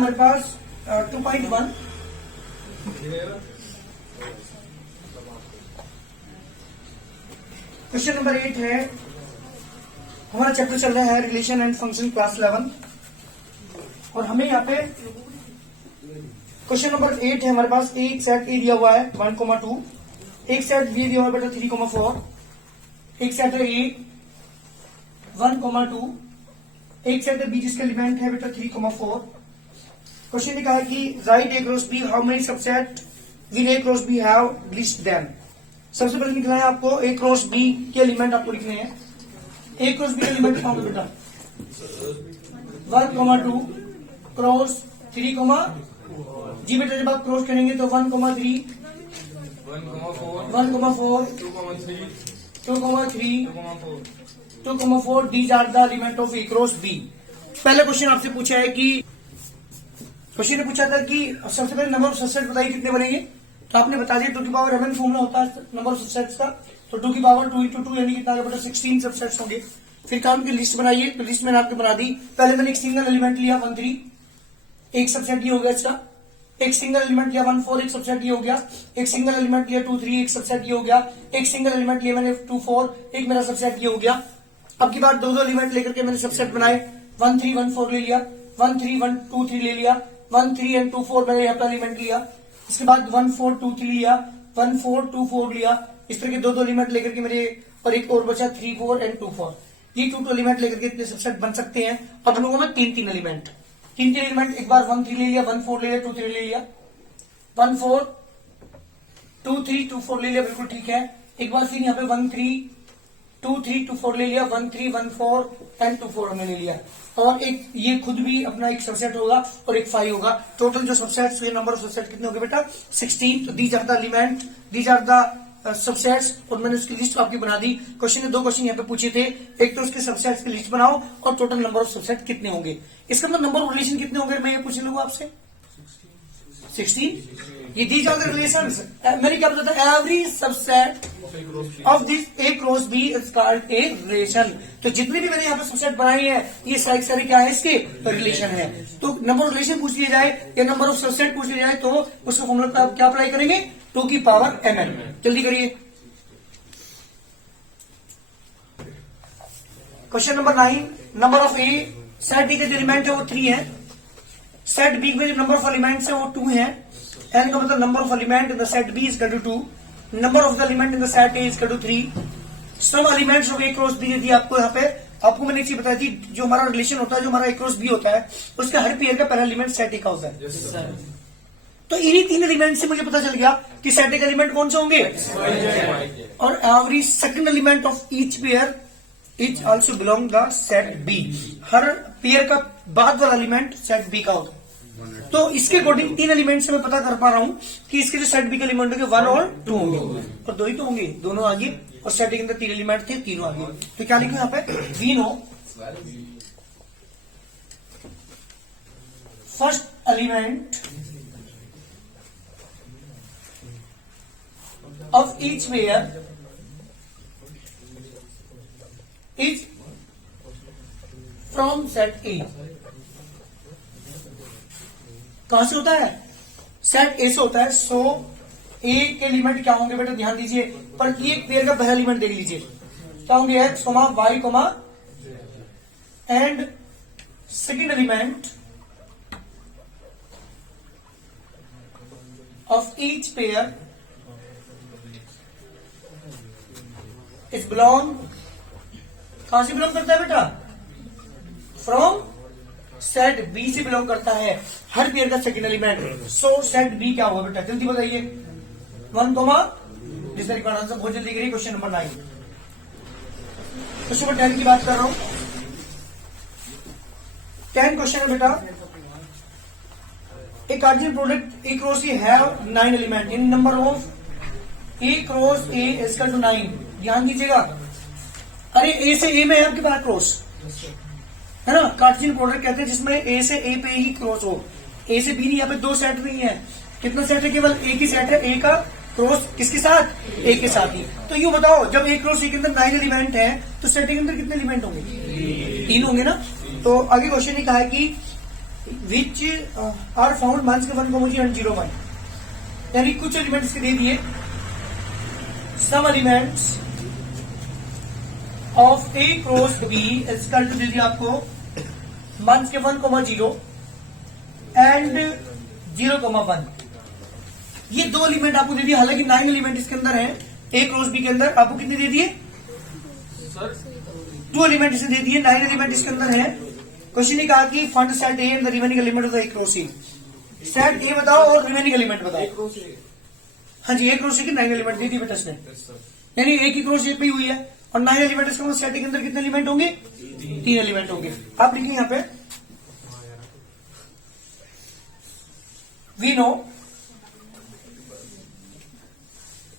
हमारे पास 2.1। Question number 8 है, हमारा चैप्टर चल रहा है रिलेशन एंड फंक्शन क्लास 11, और हमें यहाँ पे क्वेश्चन नंबर 8 है हमारे पास। एक सेट ए दिया हुआ है 1,2, एक सेट बी दिया हुआ है बेटा 3,4, एक सेट है ए 1,2, एक सेट है बी जिसका एलिमेंट है बेटा 3,4। क्वेश्चन ने कहा है कि write A cross B, how many subset will A cross B have, list them. सबसे पहले लिखना है आपको ए क्रॉस बी के एलिमेंट आपको लिखने हैं। ए क्रॉस बी के एलिमेंट लिखाओगे बेटा 1,2 क्रॉस 3, जी बेटा जब आप क्रॉस करेंगे तो 1,3, 1,4, 2,3, 2,4, these are the element of A cross B। पहले क्वेश्चन आपसे पूछा है कि क्वेश्चन ने पूछा था कि सबसे पहले नंबर ऑफ सबसेट बताइए कितने बनेंगे, तो आपने बता दिया 2 की पावर mn फॉर्मूला होता है नंबर ऑफ सबसेट्स का, तो 2 की पावर 2 × 2 यानी कितना बेटा 16 सबसेट्स होंगे। फिर काम की लिस्ट बनाइए, तो लिस्ट मैंने आपको बना दी। पहले मैंने एक सिंगल एलिमेंट लिया 1, 3, एक सबसेट ये हो गया इसका। एक सिंगल एलिमेंट लिया 1, 4, एक सबसेट ये हो गया। एक सिंगल एलिमेंट लिया 2, 3, एक सबसेट ये हो गया। एक सिंगल एलिमेंट लिया मैंने 2, 4, एक मेरा सबसेट ये हो गया। अब की बात 2 एलिमेंट लेकर के मैंने सबसेट बनाए, 1, 3, 1, 4 ले लिया, 1, 3, 1, 2, 3 ले लिया, 1, 3 एंड 2, 4 मैंने यहाँ पर एलिमेंट लिया। इसके बाद 1, 4, 2, 3 लिया, 1, 4, 2, 4 लिया। इस तरह के 2 एलिमेंट लेकर के मेरे, और एक और बचा 3, 4 एंड 2, 4। ये 2 एलिमेंट लेकर के इतने सबसेट बन सकते हैं। अब हम लोगों में 3 एलिमेंट, 3 एलिमेंट, एक बार 1, 3 ले लिया, 1, 4 ले लिया, 2, 3 ले लिया, 1, 4, 2, 3, 2, 4 ले लिया, बिल्कुल ठीक है। एक बार फिर यहाँ पे 1, 3, 2, 3, 2, 4 ले लिया, 1, 3, 1, 4 एंड 2, 4 हमने ले लिया। और एक ये खुद भी अपना एक सबसेट होगा और एक 5 होगा। टोटल जो सबसेट्स हुए, नंबर ऑफ सबसेट कितने होंगे बेटा 16। तो these are the element, these are the subsets, और मैंने उसकी लिस्ट आपकी बना दी। क्वेश्चन ने 2 क्वेश्चन यहाँ पे पूछे थे, एक तो उसके सबसेट्स की लिस्ट बनाओ और टोटल नंबर ऑफ सबसेट कितने होंगे। इसका मतलब नंबर ऑफ रिलेशन कितने होंगे मैं ये पूछ लूंगा आपसे 16। ये दीज आर द रिलेशंस। मैंने क्या बताया था, every subset of this A cross B is called a relation. तो जितने भी मैंने यहाँ पे सबसेट बनाए हैं ये सारे क्या है, इसके रिलेशन है। तो नंबर ऑफ रिलेशन पूछ लिया जाए या नंबर ऑफ सबसेट पूछ लिया जाए तो उसका फॉर्मूला क्या अप्लाई करेंगे, 2 की पावर mn। जल्दी करिए। Question number 9, number of A, set D के जो एलिमेंट है वो 3 है, सेट बी में जो नंबर ऑफ एलिमेंट्स है वो 2 है। एन का मतलब number of element in the set B is equal to 2, number of the element in the set A is equal to 3। Some elements of A cross B दी आपको यहाँ पे। आपको मैंने एक चीज बताई थी, जो हमारा रिलेशन होता है, जो हमारा ए क्रॉस बी होता है, उसका हर पेयर का पहला एलिमेंट सेट ए का होता है। तो इन्हीं 3 एलिमेंट से मुझे पता चल गया कि सेट ए का एलिमेंट कौन से होंगे, और every second element of each pair is also belong the set B. हर पेयर का बाद वाला एलिमेंट सेट बी का होता है। तो इसके अकॉर्डिंग 3 एलिमेंट से मैं पता कर पा रहा हूं कि इसके जो सेट बी के एलिमेंट होंगे 1 और 2 होंगे, और 2 ही तो होंगे, दोनों आगे, और सेट के अंदर 3 एलिमेंट थे, तीनों आगे। तो क्या लिखूं यहाँ पे, we know first element of each pair is from set A. कहां से होता है, सेट ए से होता है। सो ए के एलिमेंट क्या होंगे बेटा, ध्यान दीजिए, प्रत्येक पेयर का पहला एलिमेंट देख लीजिए, क्या होंगे, X, Y, and second element of each pair is belong, कहां से बिलोंग करता है बेटा, फ्रॉम सेट बी से बिलोंग करता है हर पेयर का second element. So set B क्या होगा बेटा, जल्दी बताइए। 1, जिसका रिकॉर्ड आंसर बहुत जल्दी करिए। क्वेश्चन नंबर 9, क्वेश्चन नंबर 10 की बात कर रहा हूं। 10 क्वेश्चन है बेटा, A Cartesian product A cross A have 9 element in number of A cross A is equal to 9। ध्यान दीजिएगा, अरे ए से ए में है आपके पास क्रॉस है ना, कार्टेशियन प्रोडक्ट कहते हैं जिसमें ए से ए पे ही क्रॉस हो, ए से बी नहीं, यहाँ पे 2 सेट नहीं है। कितना सेट है, केवल एक ही सेट है, ए का क्रॉस किसके साथ, ए के साथ ही। तो यूं बताओ, जब ए क्रॉस ए के अंदर 9 एलिमेंट है तो सेट के अंदर कितने एलिमेंट होंगे, 3 होंगे ना। तो आगे क्वेश्चन ने कहा है कि विच आर फाउंड मंस के 1, 0 एंड 0, 1, यानी कुछ एलिमेंट्स के दे दिए, some elements of A cross B equal to दे दिया आपको मंस के 1, 0 एंड 0, 1। ये दो एलिमेंट आपको दे दिए, हालांकि 9 एलिमेंट इसके अंदर है, ए क्रॉस बी के अंदर आपको कितने दे दिए? 2 एलिमेंट इसे दे दिए, 9 एलिमेंट इसके अंदर है। क्वेश्चन ने कहा कि find set A and the remaining element of the A cross A. Set ए बताओ और रिमेनिंग एलिमेंट बताओ। हाँ जी, ए क्रॉस ए की 9 एलिमेंट दे दी बेटा इसने, यानी ए की क्रॉस ए पे ही हुई है, और 9 एलिमेंट इसके अंदर, सेट के अंदर कितने एलिमेंट होंगे? 3 एलिमेंट होंगे। आप लिखिए यहाँ पे, we know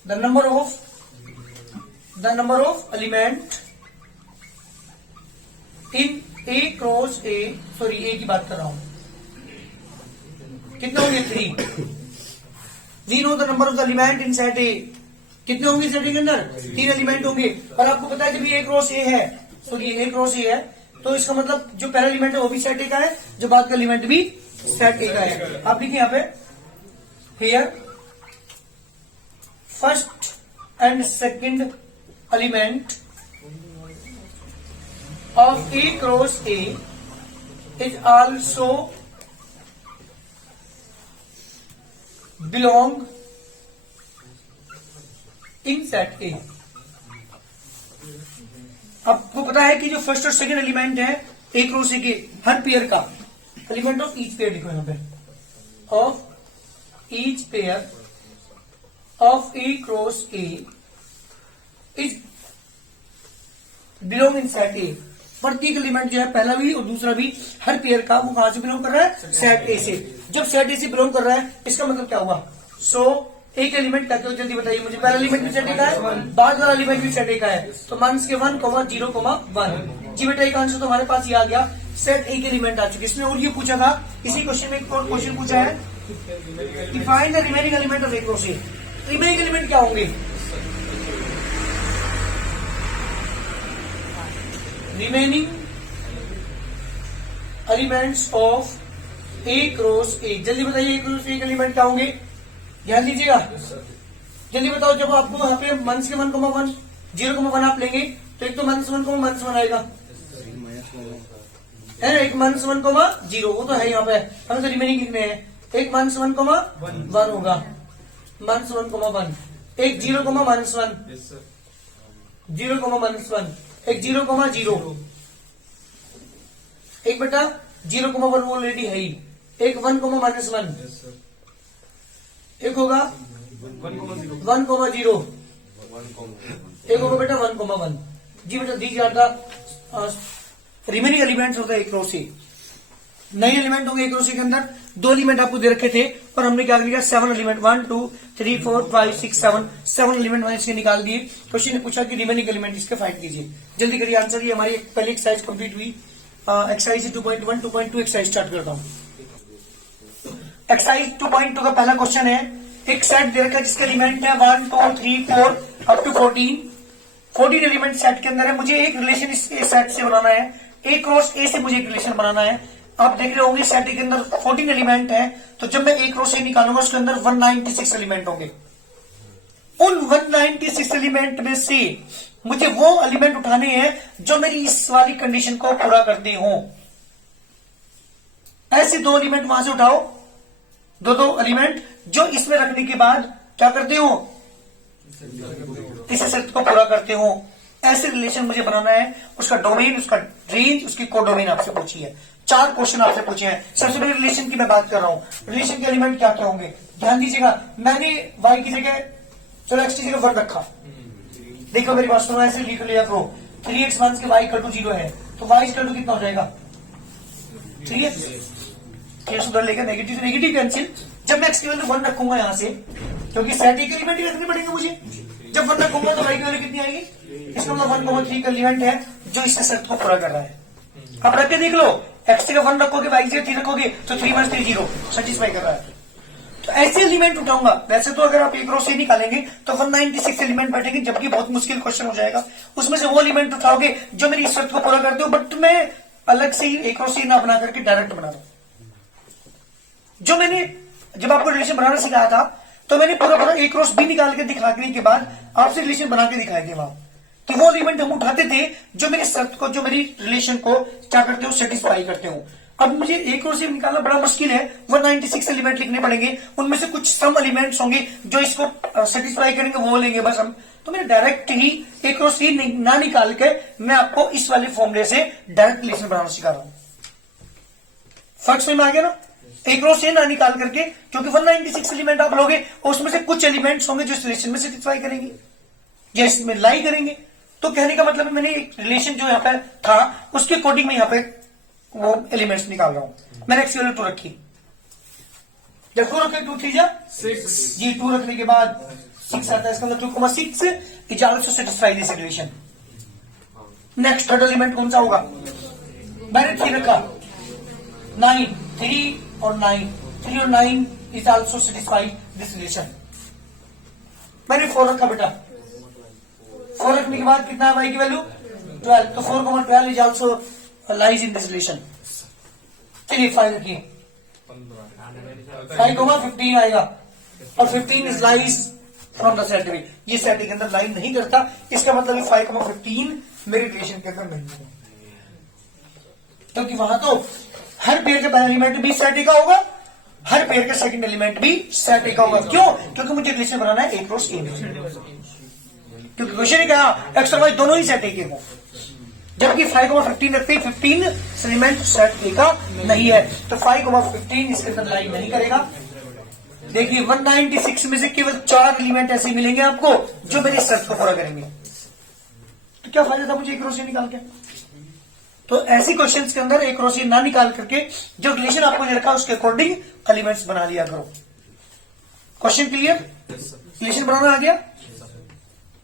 the number of element in A cross A, sorry A की बात कर रहा हूं, कितने होंगे? 3। We know the number of the element in set A, कितने होंगे सेट के अंदर? 3 एलिमेंट होंगे। और आपको पता है जब ये A क्रॉस A है, सॉरी A क्रॉस A है, तो इसका मतलब जो पहला एलिमेंट है वो भी सेट A का है, जो बाद का एलिमेंट भी सेट A का है। आप लिखिए यहाँ पे, here first and second element of A cross A is also belong in set A। आपको पता है कि जो फर्स्ट और सेकंड एलिमेंट है ए क्रॉस ए के हर पेयर का, एलिमेंट ऑफ ईच पेयर लिखो यहां पे, of each pair of A cross A is belong in set A। प्रत्येक एलिमेंट जो है, पहला भी और दूसरा भी, हर पेयर का, वो कहां से बिलोंग कर रहा है? सेट ए से। जब सेट ए से बिलोंग कर रहा है, इसका मतलब क्या हुआ? एक एलिमेंट कहते हो, जल्दी बताइए मुझे, पहला एलिमेंट भी सेट ए का है, बाद वाला एलिमेंट भी सेट ए का है, तो मंस के 1, 0, 1। जी बेटा, एक आंसर तो हमारे पास ये आ गया, सेट ए के एलिमेंट आ चुके। इसमें और ये पूछा था, इसी क्वेश्चन में एक और क्वेश्चन पूछा है कि find the remaining element of A cross A. Remaining element क्या होंगे? Remaining elements of A cross ए, जल्दी बताइए, ए क्रॉस ए के एलिमेंट क्या होंगे? ध्यान दीजिएगा, जल्दी बताओ। जब आपको यहाँ पे मंस के 1, 1, 0, 1 आप लेंगे, तो एक तो मंस 1, मंस 1 आएगा, है ना, एक मंस 1, 0, वो तो है यहाँ पे, हमें तो रिमेनिंग कितने हैं? एक मंस 1, 1 होगा, मंस 1, 1, एक 0, -1, 0, -1, एक 0, 0, एक बेटा 0, 1 ऑलरेडी है ही, एक 1, -1, एक होगा 1, 0, एक होगा बेटा 1, 1। जी बेटा, these are the remaining elements of the A cross A. 9 element होंगे ए क्रॉस ए के अंदर, 2 एलिमेंट आपको दे रखे थे, और हमने क्या किया? 7 एलिमेंट, 1, 2, 3, 4, 5, 6, 7 एलिमेंट मैंने इसके निकाल दिए। क्वेश्चन ने पूछा कि रिमेनिंग एलिमेंट इसके फाइंड कीजिए। जल्दी करिए आंसर। ये हमारी पहली एक्सरसाइज कंप्लीट हुई। एक्सरसाइज 2.1, 2.2 एक्सरसाइज स्टार्ट करता हूं। एक्सरसाइज 2.2 का पहला क्वेश्चन है, एक सेट दे रखा है जिसके एलिमेंट है 1, 2, 3, 4 अप टू 14 एलिमेंट सेट के अंदर है। मुझे एक रिलेशन इस सेट से बनाना है, ए क्रॉस ए से मुझे एक रिलेशन बनाना है। आप देख रहे होंगे सेट के अंदर 14 एलिमेंट है, तो जब मैं ए क्रॉस ए निकालूंगा उसके अंदर 196 एलिमेंट होंगे। उन 196 एलिमेंट में से मुझे वो एलिमेंट उठाने हैं जो मेरी इस वाली कंडीशन को पूरा करते हो। ऐसे 2 एलिमेंट वहां से उठाओ, 2 एलिमेंट जो इसमें रखने के बाद क्या करते हो? इस शर्त को पूरा करते हो। ऐसे रिलेशन मुझे बनाना है, उसका डोमेन, उसका रेंज, उसकी कोडोमेन आपसे पूछी है। 4 क्वेश्चन आपसे पूछे हैं। सबसे पहले रिलेशन की मैं बात कर रहा हूं। रिलेशन के एलिमेंट क्या क्या होंगे, ध्यान दीजिएगा। मैंने y की जगह, चलो x की जगह 1 रखा, देखो मेरी बात सुनो, ऐसे लिख लिया करो। 3x मान के y इक्वल टू 0 है, तो y इक्वल टू कितना हो जाएगा? 3x। केस उधर लेकर नेगेटिव से नेगेटिव कैंसिल। जब मैं x की वैल्यू 1 रखूंगा यहां से, क्योंकि सेट ए के एलिमेंट ही रखने पड़ेंगे मुझे, जब 1 रखूंगा तो y की वैल्यू कितनी आएगी? इसका मतलब 1,3 का एलिमेंट है जो इस शर्त को पूरा कर रहा है। अब रख के देख लो, x की जगह 1 रखोगे, y की जगह 3 रखोगे, तो 3 - 3 0 सेटिस्फाई कर रहा है। तो ऐसे एलिमेंट उठाऊंगा। वैसे तो अगर आप एक रो से निकालेंगे तो 196 एलिमेंट बैठेंगे, जबकि बहुत मुश्किल क्वेश्चन हो जाएगा। उसमें से वो एलिमेंट उठाओगे जो मेरी इस शर्त को पूरा करते हो, बट मैं अलग से ही एक रो से ना बना करके डायरेक्ट बना रहा हूं। जो मैंने जब आपको रिलेशन बनाना सिखाया था तो मैंने पूरा ए क्रॉस बी निकाल के दिखाने के बाद आपसे रिलेशन बना के दिखाए थे वहां कि वो एलिमेंट हम उठाते थे जो मेरी शर्त को, जो मेरी रिलेशन को क्या करते हो, सेटिस्फाई करते हो। अब मुझे ए क्रॉस निकालना बड़ा मुश्किल है, 196 एलिमेंट लिखने पड़ेंगे, उनमें से कुछ सम एलिमेंट्स होंगे जो इसको सेटिस्फाई करेंगे, वो लेंगे बस हम। तो मैंने डायरेक्ट ही ए क्रॉस ना निकाल के मैं आपको इस वाले फॉर्मूले से डायरेक्ट रिलेशन बनाना सिखा रहा हूं। फर्क समझ में आ गया ना? ए क्रॉस ना निकाल करके, क्योंकि 196 एलिमेंट आप लोगे और उसमें से कुछ एलिमेंट्स होंगे जो इस रिलेशन में सेटिस्फाई करेंगे या इसमें लाई करेंगे। तो कहने का मतलब मैंने एक रिलेशन जो यहाँ पे था उसके अकॉर्डिंग में यहाँ पे वो एलिमेंट्स निकाल रहा हूं। मैंने एक्स वैल्यू 2 रखी, जब 2 रखे 2 3 जा 6 जी, 2 रखने के बाद 6 आता है, इसका मतलब 2,6 is also satisfy this relation. Next third element कौन सा होगा? मैंने 3 रखा, 9 3 और 9 3 और 9 is also satisfy this relation. मैंने 4 रखा बेटा, 4 रखने के बाद कितना है y की वैल्यू 12, तो 4,12 is also lies in this relation. चलिए 5 रखिए, 5,15 आएगा और 15 is lies from the set B. ये सेट के अंदर लाइन नहीं करता, इसका मतलब 5,15 मेरे रिलेशन के अंदर नहीं है, क्योंकि वहां तो हर पेयर का पहला एलिमेंट भी सेट का होगा, हर पेयर का सेकंड एलिमेंट भी सेट का होगा। क्यों? क्योंकि मुझे रिलेशन बनाना है ए क्रॉस ए में, क्योंकि क्वेश्चन ने कहा एक्स और वाई दोनों ही सेट ए के हो, जबकि 5,15 रखते ही 15 एलिमेंट सेट ए का नहीं है, तो 5,15 इसके अंदर लाइन नहीं करेगा। देखिए 196 में से केवल 4 एलिमेंट ऐसे मिलेंगे आपको जो मेरे शर्त को पूरा करेंगे। तो क्या फायदा था मुझे एक रोशनी निकाल के? तो ऐसी क्वेश्चंस के अंदर एक रोशनी ना निकाल करके जो रिलेशन आपको दे रखा उसके अकॉर्डिंग एलिमेंट्स बना लिया करो। Question clear? रिलेशन बनाना आ गया?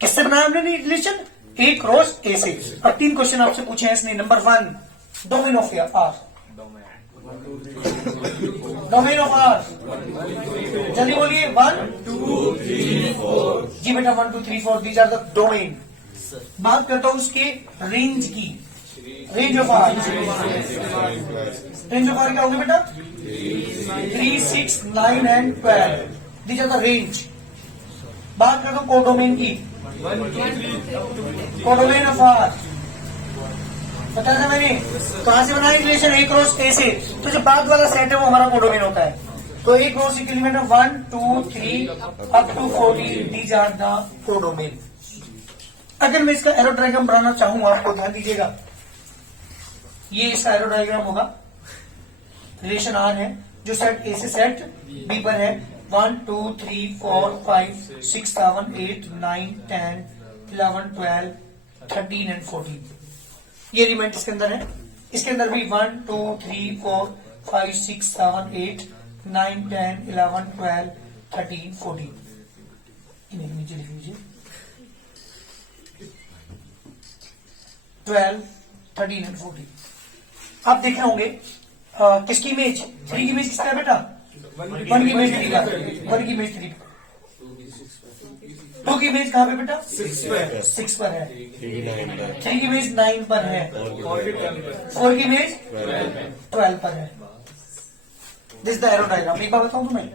किससे बनाया हमने रिलेशन? ए क्रॉस ए से। अब 3 क्वेश्चन आपसे पूछे हैं इसने। Number 1, domain of R, domain of R, जल्दी बोलिए। 1 2 3 4 जी बेटा, 1 2 3 4 दीज आर द डोमेन। बात करता हूं उसके रेंज की, range of R. Range of R क्या होगी बेटा? 3 6 9 and 12 these are the range. बात करता हूं कोडोमेन की, कोडोमेन ऑफ आर बताया था मैंने। कहां से बनाए रिलेशन? ए क्रॉस ए से। तो जो बाद वाला सेट है वो हमारा कोडोमेन होता है। तो A cross element of 1 2 3 up to 14 these are the codomain. अगर मैं इसका एरो डायग्राम बनाना चाहूं, आपको ध्यान दीजिएगा, ये इसका एरो डायग्राम होगा। रिलेशन आर है जो सेट ए से सेट बी पर है। 1 2 3 4 5 6 7 8 9 10 11 12 13 एंड 14 ये एलिमेंट इसके अंदर है। इसके अंदर भी 1 2 3 4 5 6 7 8 9 10 11 12 13 14 इन्हें नीचे लिख लीजिए। 12 13 एंड 14 आप देख रहे होंगे किसकी इमेज? 3 की इमेज किसका है बेटा? 1 की इमेज 3 का, 1 की इमेज 3 का। 2 की इमेज कहां पे बेटा? 6 पर है। 3 की इमेज 9 पर है। 4 की इमेज 12 पर है। This is the arrow diagram. एक बात बताऊं तुम्हें,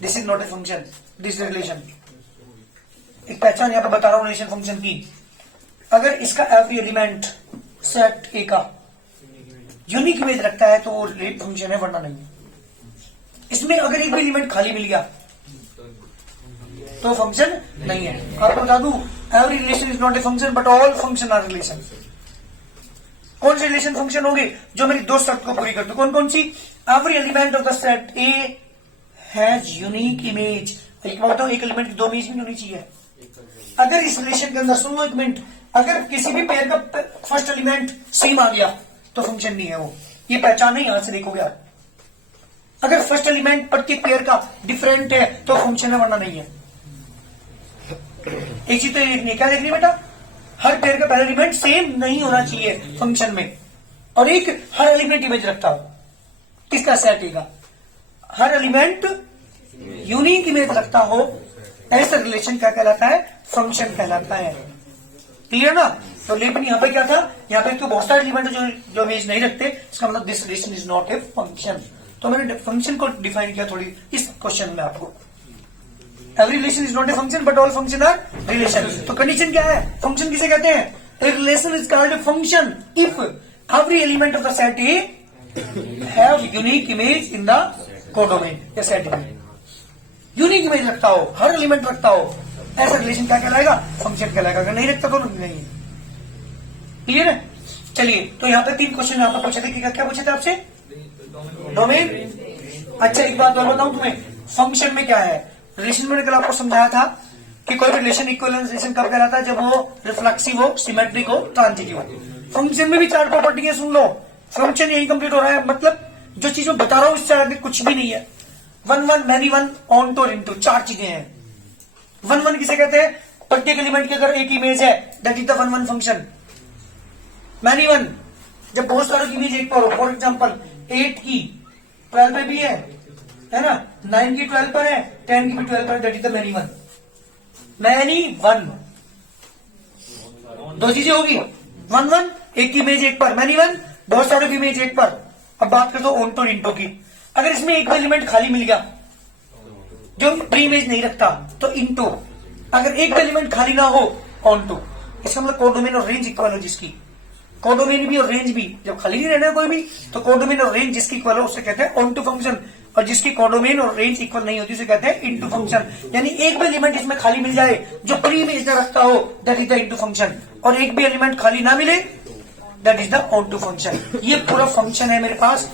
this is not a function, this is relation. एक पहचान यहां पर बता रहा हूं रिलेशन फंक्शन की। अगर इसका एवरी एलिमेंट सेट ए का यूनिक इमेज रखता है तो वो फंक्शन है, वरना नहीं। इसमें अगर एक भी एलिमेंट खाली मिल गया तो फंक्शन नहीं है। आपको बता दूं, every relation is not a function but all function are relation. कौन सी रिलेशन फंक्शन होगी? जो मेरी 2 शर्त को पूरी कर दो। कौन कौन सी? Every element of the set A has unique image. एक बात बताओ, एक एलिमेंट की 2 इमेज भी होनी चाहिए। अगर इस रिलेशन के अंदर, सुनो एक मिनट, अगर किसी भी पेयर का फर्स्ट एलिमेंट सेम आ गया तो फंक्शन नहीं है वो। ये पहचान नहीं, यहां से देखोगे आप। अगर फर्स्ट एलिमेंट प्रत्येक पेयर का डिफरेंट है तो फंक्शन है, वरना नहीं है। एक चीज तो देखनी है, क्या देखनी है बेटा? हर पेयर का पहला एलिमेंट सेम नहीं होना चाहिए फंक्शन में, और एक हर एलिमेंट इमेज रखता हो। किसका? सेट ए का। हर एलिमेंट यूनिक इमेज रखता हो, ऐसा रिलेशन क्या कहलाता है? फंक्शन कहलाता है। क्लियर ना? तो लेकिन यहां पे क्या था? यहां पे तो बहुत सारे एलिमेंट जो इमेज नहीं रखते, इसका मतलब this relation is not a function. तो मैंने फंक्शन को डिफाइन किया थोड़ी इस क्वेश्चन में आपको। Every relation is not a function but all function are relation. तो कंडीशन क्या है, फंक्शन किसे कहते हैं? A relation is called a function if every element of the set A have unique image in the codomain. या set में unique image रखता हो, हर एलिमेंट रखता हो, ऐसा रिलेशन क्या कहलाएगा? फंक्शन कहलाएगा। अगर नहीं रखता तो नहीं। क्लियर है? चलिए, तो यहाँ पे 3 क्वेश्चन यहाँ पर पूछे थे कि क्या पूछे थे आपसे? डोमेन। अच्छा, एक बात और बताऊं तुम्हें, फंक्शन में क्या है? रिलेशन में कल आपको समझाया था कि कोई भी रिलेशन इक्विवेलेंस रिलेशन कब कहलाता है? जब वो रिफ्लेक्सिव हो, सिमेट्रिक हो, ट्रांजिटिव हो। फंक्शन में भी 4 प्रॉपर्टी है, सुन लो। फंक्शन यही कंप्लीट हो रहा है, मतलब जो चीज मैं बता रहा हूं इससे आगे कुछ भी नहीं है। 1 1 मैनी 1 ऑन टू इनटू 4 चीजें हैं। 1 1 किसे कहते हैं? प्रत्येक एलिमेंट की अगर एक इमेज है, that is the 1 1 function. Many 1 जब बहुत सारे की इमेज एक पर हो, फॉर एग्जाम्पल 8 की 12 पे भी है ना, 9 की 12 पर है, 10 की भी 12 पर है, that is the many 1। Many 1 दो चीजें होगी, 1 1 एक की इमेज एक पर, मैनी 1 बहुत सारे की इमेज एक पर। अब बात करते हो ऑन टू इनटू की। अगर इसमें एक एलिमेंट खाली मिल गया जो प्री इमेज नहीं रखता तो इनटू, अगर एक एलिमेंट खाली ना हो ऑन टू। इसका मतलब कोडोमेन और रेंज इक्वल हो जिसकी, कोडोमेन भी और रेंज भी, जब खाली नहीं रहना कोई भी तो कोडोमेन और रेंज जिसकी इक्वल हो उसे कहते हैं ऑन टू फंक्शन, और जिसकी कोडोमेन और रेंज इक्वल नहीं होती उसे कहते हैं इनटू फंक्शन। यानी एक भी एलिमेंट इसमें खाली मिल जाए जो प्री इमेज न रखता हो, that is the into function, और एक भी एलिमेंट खाली ना मिले, that is the onto function. ये पूरा फंक्शन है मेरे पास,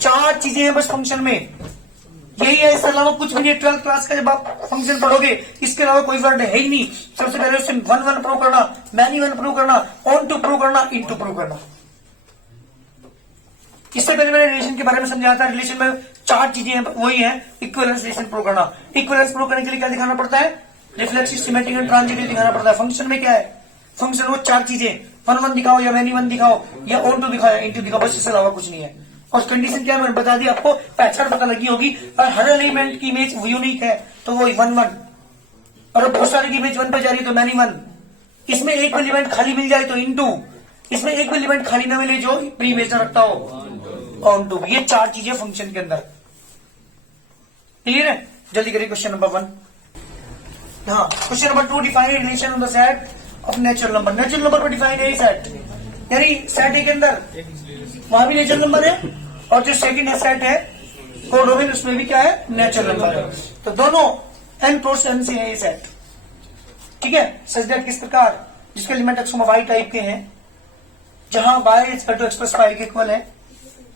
4 चीजें हैं बस फंक्शन में, यही है, इसके अलावा कुछ भी नहीं। 12th क्लास का जब आप फंक्शन पढ़ोगे इसके अलावा कोई वर्ड है ही नहीं। सबसे पहले उससे 1 1 प्रूव करना, मैनी 1 प्रूव करना, ऑन टू प्रूव करना, इन टू प्रूव करना। इससे पहले मैंने रिलेशन के बारे में समझाया था। रिलेशन में 4 चीजें हैं, वही है इक्विवेलेंस रिलेशन प्रूव करना। इक्विवेलेंस प्रूव करने के लिए क्या दिखाना पड़ता है? रिफ्लेक्सिव, सिमेट्रिक एंड ट्रांजिटिव दिखाना पड़ता है। फंक्शन में क्या है? फंक्शन वो 4 चीजें, 1 1 दिखाओ या मैनी 1 दिखाओ या ऑन टू दिखाओ या इन टू दिखाओ, बस इसके अलावा कुछ नहीं है। और कंडीशन क्या है मैंने बता दी आपको, पहचान पता लगी होगी। और हर एलिमेंट की इमेज यूनिक है तो वो 1 1, और बहुत सारी की इमेज 1 पे जा रही है तो मैनी 1। इसमें एक एलिमेंट खाली मिल जाए तो इनटू, इसमें एक एलिमेंट खाली ना मिले जो प्री इमेज ना रखता हो, ऑन टू। ये 4 चीजें फंक्शन के अंदर। क्लियर है? जल्दी करिए क्वेश्चन नंबर 1। हाँ, question number 2, define relation of the set of natural number. Natural number को डिफाइन है सेट, यानी सेट ए के अंदर वहां भी नेचुरल नंबर है, और जो सेकंड है सेट है कोडोमेन, उसमें भी क्या है? नेचुरल नंबर है। तो दोनों n क्रॉस n से है ये सेट, ठीक है? सच दैट किस प्रकार, जिसके एलिमेंट x y टाइप के हैं, जहां y is equal to x plus 5 के इक्वल है,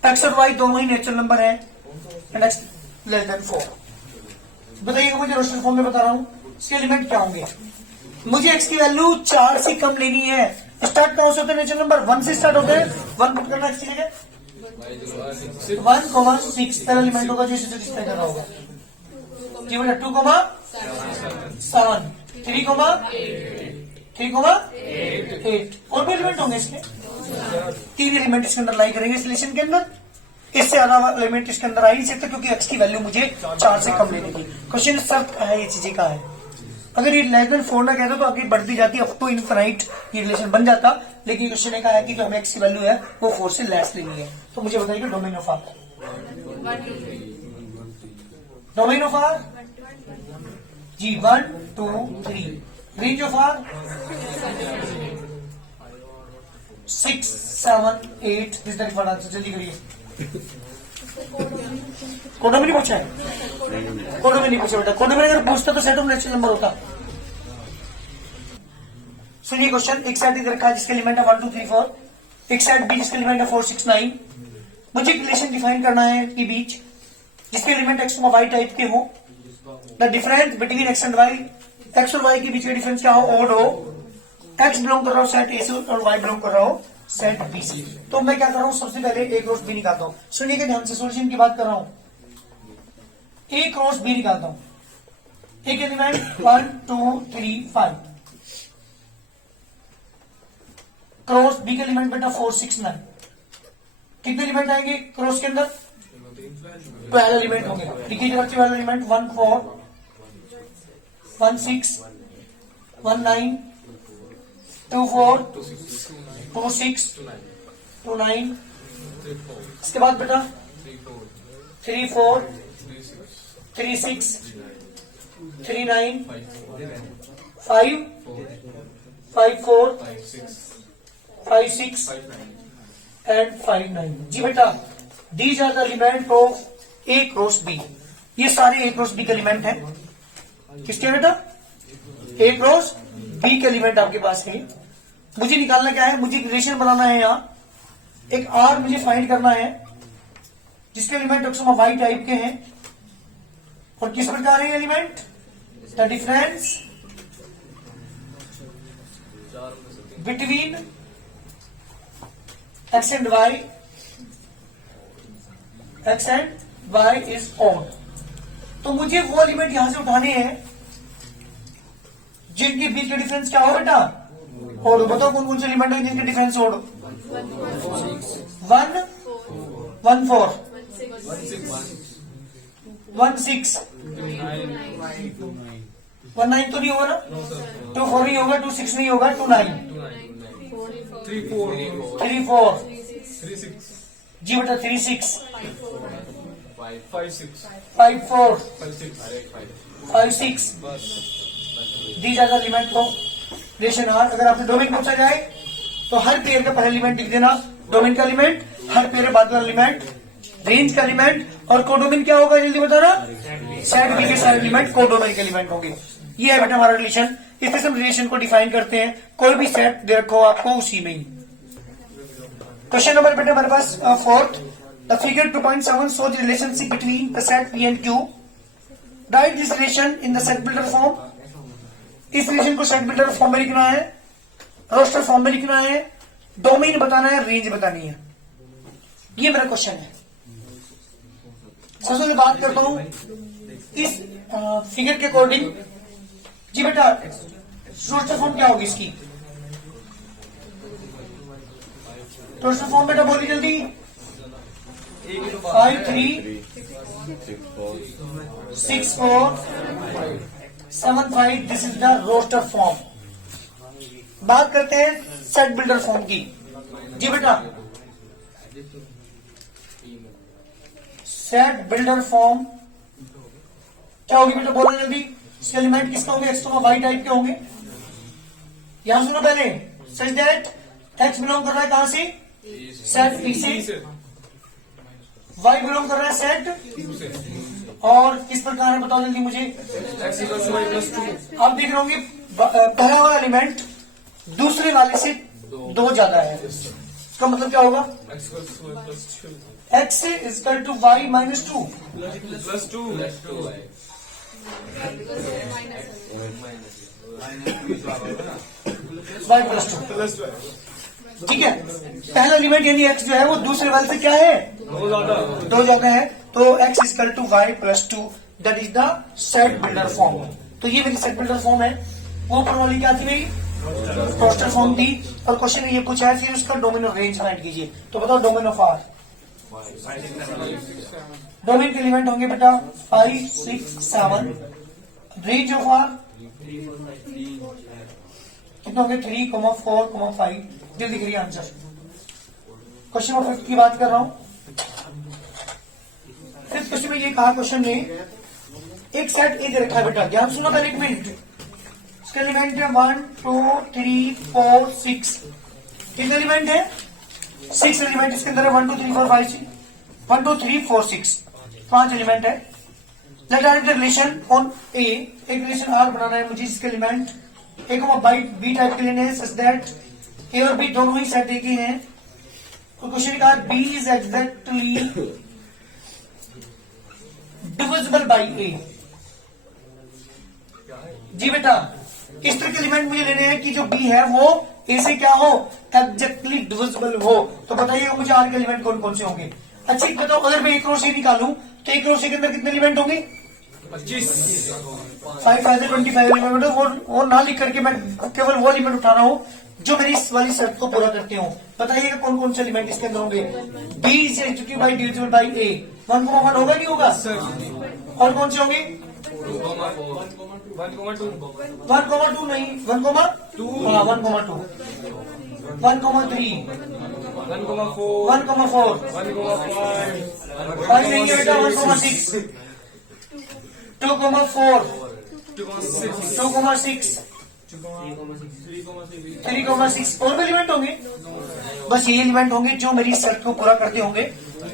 x और y दोनों ही नेचुरल नंबर है, एंड x लेस देन 4। बताइएगा मुझे, रोस्टर फॉर्म में बता रहा हूं, इसके एलिमेंट क्या होंगे? मुझे x की वैल्यू 4 से कम लेनी है। स्टार्ट कहां से होते हैं? नेचुरल नंबर 1 से स्टार्ट होते हैं। 1 पुट करना x की जगह 1 6 पहला एलिमेंट होगा जो इसे डिस्प्ले कर रहा होगा। 2 7 3 8 और भी एलिमेंट होंगे इसके, 3 एलिमेंट इसके अंदर लाई करेंगे इस रिलेशन के अंदर। इससे अलावा एलिमेंट इसके अंदर आ ही नहीं सकते क्योंकि x की वैल्यू मुझे 4 से कम लेने की। क्वेश्चन शर्त है ये चीजें का है, अगर ये लेस देन 4 ना कहते तो आगे बढ़ती जाती अप टू इनफिनाइट ये रिलेशन बन जाता, लेकिन क्वेश्चन ये है कि जो हमें x की वैल्यू है वो 4 से लेस लेनी है। तो मुझे बताइए domain of R, domain of R जी 1 2 3, range of R 6 7 8, this the different answer. जल्दी करिए। कोडोमेन नहीं पूछा है, कोडोमेन नहीं पूछा बेटा, कोडोमेन अगर पूछता तो सेट ऑफ नेचुरल नंबर होता। सुनिए क्वेश्चन, एक सेट इधर रखा है जिसके एलिमेंट है 1 2 3 4, एक सेट बी जिसके एलिमेंट है 4 6 9। मुझे एक रिलेशन डिफाइन करना है के बीच जिसके एलिमेंट x y टाइप के हो, the difference between x and y, x और y के बीच का डिफरेंस क्या हो? ओड हो। x बिलोंग कर रहा हो सेट ए से और y बिलोंग कर रहा हो सेट बी से। तो मैं क्या कर रहा हूं, सबसे पहले ए क्रॉस बी निकालता हूं। सुनिए कि ध्यान से, सोल्यूशन की बात कर रहा हूं। ए क्रॉस बी निकालता हूं, एक एलिमेंट 1 2 3 5, क्रॉस बी के एलिमेंट बेटा 4 6 9। कितने एलिमेंट आएंगे क्रॉस के अंदर? 12 एलिमेंट होंगे। देखिए 12 एलिमेंट 1 4 1 6 1 9 2 4 2 6 2 9। इसके बाद बेटा 3 4 3 6 3 9 5 5 4 5 6 एंड 5 9। जी बेटा, these are the element of A cross B. ये सारे ए क्रॉस बी के एलिमेंट हैं। किसके बेटा? ए क्रॉस बी के एलिमेंट आपके पास है। मुझे निकालना क्या है? मुझे एक रिलेशन बनाना है। यहां एक आर मुझे फाइंड करना है जिसके एलिमेंट एक्सोमा वाई टाइप के हैं। और किस प्रकार है element? The difference between X and Y, X and Y is odd. तो मुझे वो एलिमेंट यहां से उठाने हैं जिनके बीच का डिफरेंस क्या हो बेटा? और बताओ कौन कौन से एलिमेंट है जिनके डिफरेंस ओड? 1 1 4 1 6 1 9 तो नहीं होगा ना? 2 4 नहीं होगा, 2 6 नहीं होगा, 2 9 3 4 जी बेटा 3 6 5 4 5 6। These are the element of relation R. अगर आपने डोमेन पूछा जाए तो हर पेयर का पहला एलिमेंट लिख देना, डोमेन का एलिमेंट, हर पेयर बाद का एलिमेंट, रेंज का एलिमेंट, और कोडोमेन क्या होगा जल्दी बताना? सेट बी के सारे एलिमेंट कोडोमेन के एलिमेंट होंगे। ये है बेटा हमारा रिलेशन। इस तरह से हम रिलेशन को डिफाइन करते हैं। कोई भी सेट दे रखो आपको उसी में ही। क्वेश्चन नंबर बेटा हमारे पास 4th, the figure 2.7 shows the relationship between the set P and Q. Write this relation in the set builder form. इस रिलेशन को सेट बिल्डर फॉर्म में लिखना है, रोस्टर फॉर्म में लिखना है, डोमेन बताना है, रेंज बतानी है। ये मेरा क्वेश्चन है। सबसे पहले बात करता हूं इस फिगर के अकॉर्डिंग। जी बेटा, रोस्टर फॉर्म क्या होगी इसकी? रोस्टर फॉर्म बेटा बोली जल्दी। 5 3 6 4 7 5। This is the roster form. बात करते हैं सेट बिल्डर फॉर्म की। जी बेटा, सेट बिल्डर फॉर्म क्या होगी बेटा? बोलो जल्दी। इसके एलिमेंट किसके होंगे? एक्स वाई टाइप के होंगे। यहां सुनो पहले, सच दैट एक्स बिलोंग कर रहा है कहां से? सेट पी से। वाई बिलोंग कर रहा है सेट, और किस प्रकार है बताओ जल्दी मुझे? आप देख रहे होंगे पहला वाला एलिमेंट दूसरे वाले से 2 ज्यादा है। इसका मतलब क्या होगा? x is equal to Y minus 2 Y plus 2। ठीक है, पहला एलिमेंट यानी x जो है वो दूसरे वाले से क्या है? 2 ज्यादा है। तो x is equal to Y plus 2, that is the set builder form. तो ये मेरी सेट बिल्डर फॉर्म है। वो ऊपर वाली क्या थी मेरी? रोस्टर फॉर्म थी। और क्वेश्चन ये पूछा है फिर उसका डोमेन ऑफ रेंज फाइंड कीजिए। तो बताओ डोमेन ऑफ आर। डोमेन के एलिमेंट होंगे बेटा 5 6 7। रेंज ऑफ आर कितने होंगे? 3 4 5। जल्दी करिए आंसर। क्वेश्चन नंबर 5 की बात कर रहा हूं। फिफ्थ क्वेश्चन में ये कहा क्वेश्चन ने, एक सेट ए दे रखा है बेटा, ध्यान सुनो पहले एक मिनट। इसका एलिमेंट है 1 2 3 4 6। कितने एलिमेंट है? 6 एलिमेंट इसके अंदर है। 1 2 3 4 5 6 1 2 3 4 6 5 एलिमेंट है। Let write the relation on A. एक रिलेशन आर बनाना है मुझे जिसके एलिमेंट ए को बी टाइप के लेने हैं सच दैट ए और बी दोनों ही सेट ए के हैं। तो क्वेश्चन कहा B is exactly divisible by A. जी बेटा, इस तरह के एलिमेंट मुझे लेने हैं कि जो बी है वो ए से क्या हो? एग्जैक्टली डिविजिबल हो। तो बताइएगा मुझे आर के एलिमेंट कौन कौन से होंगे? अच्छा बताओ, अगर मैं एक क्रॉस ए निकालूं तो एक क्रॉस ए के अंदर कितने एलिमेंट होंगे? 25 25 एलिमेंट। वो ना लिख करके मैं केवल वो एलिमेंट उठा रहा हूं जो मेरी इस वाली शर्त को पूरा करते हो। बताइएगा कौन कौन से एलिमेंट इसके अंदर होंगे? B is exactly by divisible by A. 1 होगा नहीं होगा? और कौन से होंगे? 1 2 नहीं, 1 2 1 2 1 3 1,4 5 नहीं है बेटा 1,6 2,4 2,6 3,6 और भी एलिमेंट होंगे, बस ये एलिमेंट होंगे जो मेरी सेट को पूरा करते होंगे।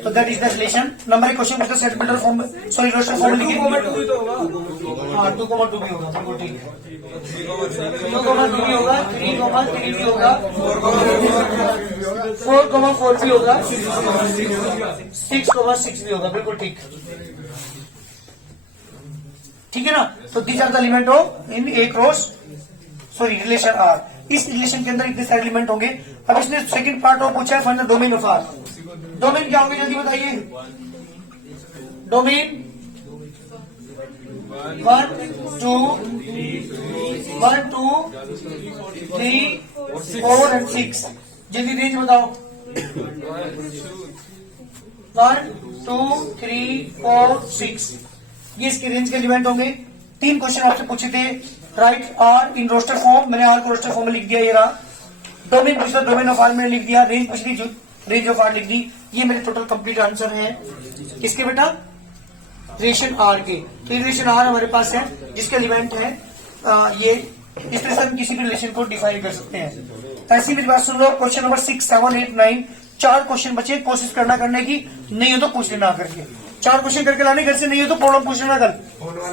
तो that is the relation. Number एक क्वेश्चन पूछता set builder form, sorry roster form लिखिए। हाँ 2,2 भी होगा, बिल्कुल ठीक है। 2,2 भी होगा, 3,3 भी होगा, 4,4 भी होगा, 6,6 भी होगा, बिल्कुल ठीक। ठीक है ना। तो these are the element of in A cross sorry relation R. इस रिलेशन के अंदर इतने सारे एलिमेंट होंगे। अब इसने सेकंड पार्ट और पूछा है find the domain of R. Domain क्या होंगे जल्दी बताइए। Domain 1 2 3 4 and 6। जल्दी रेंज बताओ। 1 2 3 4 6 ये इसके रेंज के एलिमेंट होंगे। 3 क्वेश्चन आपसे पूछे थे। Write R in roster form, मैंने आर को रोस्टर फॉर्म में लिख दिया, ये रहा। डोमेन पूछा, डोमेन ऑफ आर में लिख दिया। रेंज पूछ ली, रेंज ऑफ आर लिख दी। ये मेरे टोटल कंप्लीट आंसर है किसके बेटा, रिलेशन आर के। तो रिलेशन आर हमारे पास है जिसके एलिमेंट है ये। इस तरह से हम किसी भी रिलेशन को डिफाइन कर सकते हैं। ऐसी मेरी बात सुन लो। क्वेश्चन नंबर 6 7 8 9 4 क्वेश्चन बचे। कोशिश करना करने की, नहीं हो तो पूछ लेना करके। 4 क्वेश्चन करके लाने, घर से नहीं हो तो प्रॉब्लम पूछ लेना कल।